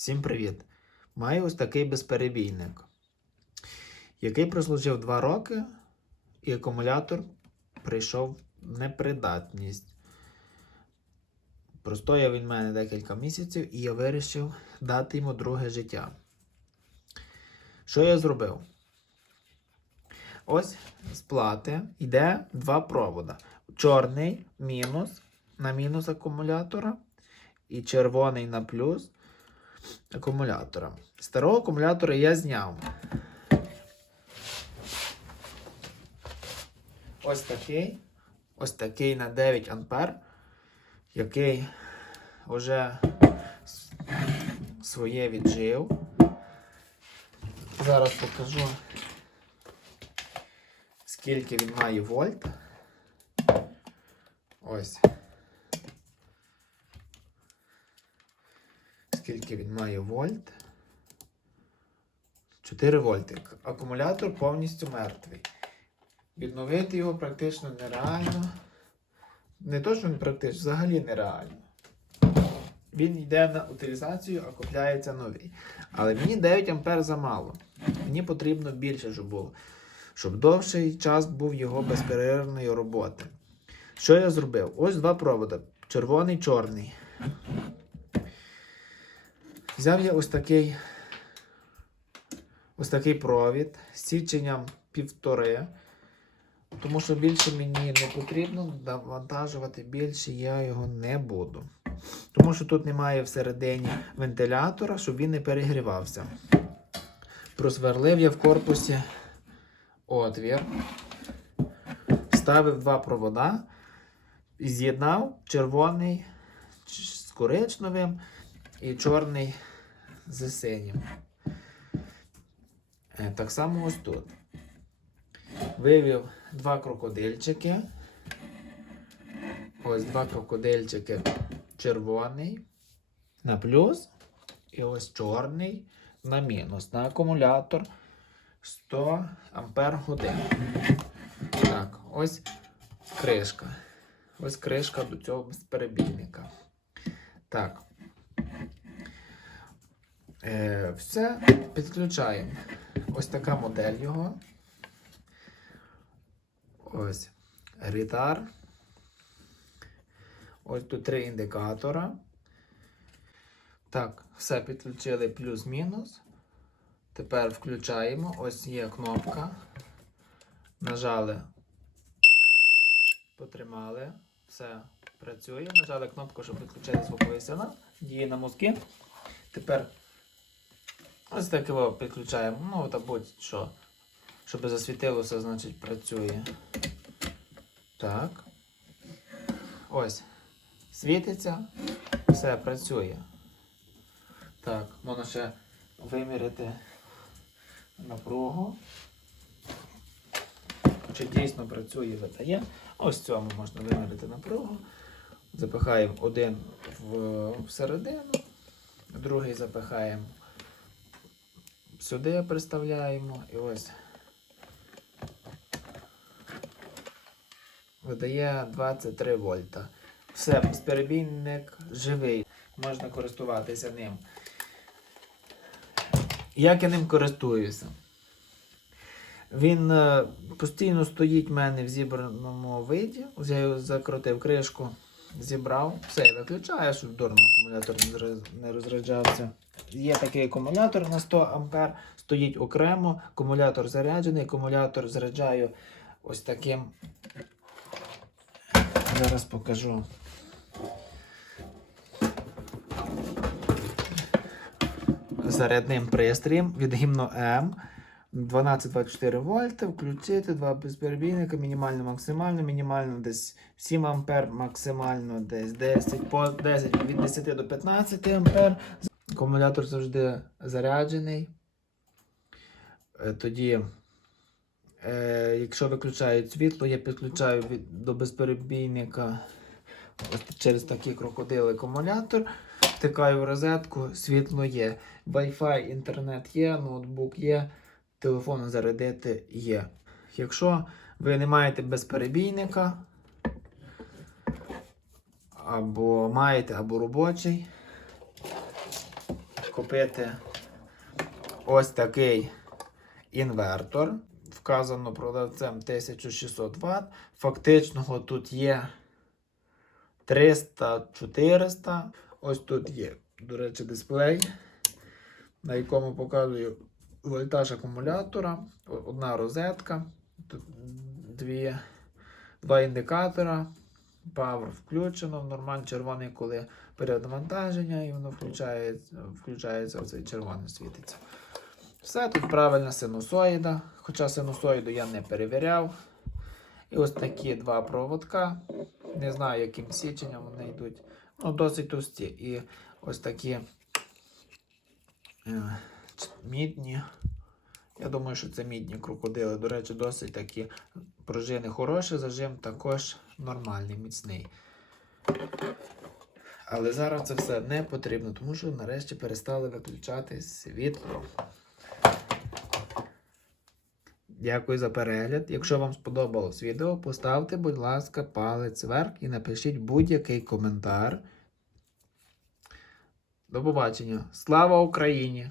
Всім привіт! Маю ось такий безперебійник, який прослужив 2 роки, і акумулятор прийшов в непридатність. Простояв він в мене декілька місяців, і я вирішив дати йому друге життя. Що я зробив? Ось з плати йде два провода. Чорний мінус на мінус акумулятора і червоний на плюс акумулятора. Старого акумулятора я зняв. Ось такий. Ось такий на 9 ампер, який вже своє віджив. Зараз покажу, скільки він має вольт. Ось. Скільки він має вольт? 4 вольти. Акумулятор повністю мертвий. Відновити його практично нереально. Не то, що не практично, взагалі нереально. Він йде на утилізацію, а купляється новий. Але мені 9 ампер замало. Мені потрібно більше, щоб було. Щоб довший час був його безперервної роботи. Що я зробив? Ось два проводи: червоний, чорний. Взяв я ось такий ось такий провід з січенням півтори. Тому що більше мені не потрібно навантажувати більше я його не буду. Тому що тут немає всередині вентилятора, щоб він не перегрівався. Просверлив я в корпусі отвір, вставив два провода і з'єднав червоний з коричневим і чорний з синім. Е, Так само ось тут. Вивів два крокодильчики. Ось два крокодильчики червоний на плюс. І ось чорний на мінус. На акумулятор 100 ампер годин. Так, ось кришка. Ось кришка до цього безперебійника. Так. Е, все підключаємо. Ось така модель його. Ось рітар. Ось тут три індикатора. Так, все підключили плюс-мінус. Тепер включаємо. Ось є кнопка. Нажали. Потримали. Все працює. Нажали кнопку, щоб підключити звуковий сигнал. Діє на мозки. Тепер ось так його підключаємо. Ну, та будь-що. Щоб засвітилося, значить працює. Так. Ось. Світиться. Все працює. Так, можна ще виміряти напругу. Чи дійсно працює видає. Ось цьому можна виміряти напругу. Запихаємо один в, всередину, другий запихаємо сюди приставляємо і ось видає 23 вольта. Все, безперебійник живий. Можна користуватися ним. Як я ним користуюся? Він е, постійно стоїть в мене в зібраному виді. Я закрутив кришку, зібрав. Все, я виключаю, щоб дурно акумулятор не розряджався. Є такий акумулятор на 100 А, стоїть окремо, акумулятор заряджений, акумулятор заряджаю ось таким. Зараз покажу. Зарядним пристроєм від гімно М. 12-24 вольти, включити два безперебійника, мінімально, максимально, мінімально десь 7 ампер, максимально десь 10, по 10 від 10 до 15 ампер. Акумулятор завжди заряджений. Е, Тоді, е, якщо виключають світло, я підключаю до безперебійника через такий крокодил акумулятор. Втикаю в розетку, світло є. Wi-Fi, інтернет є, ноутбук є, телефон зарядити є. Якщо ви не маєте безперебійника, або маєте, або робочий, купити ось такий інвертор. Вказано продавцем 1600 Вт. Фактичного тут є 300-400. Ось тут є, до речі, дисплей, на якому показую вольтаж акумулятора, одна розетка, дві, два індикатора. Power включено, нормально червоний, коли передвантаження, і воно включається, включається оцей червоний світиться. Все тут правильна синусоїда, хоча синусоїду я не перевіряв. І ось такі два проводка. Не знаю, яким січенням вони йдуть. Ну, досить товсті. І ось такі мідні. Я думаю, що це мідні крокодили. До речі, досить такі пружини хороші, зажим також нормальний, міцний. Але зараз це все не потрібно, тому що нарешті перестали виключати світло. Дякую за перегляд. Якщо вам сподобалось відео, поставте, будь ласка, палець вверх і напишіть будь-який коментар. До побачення. Слава Україні!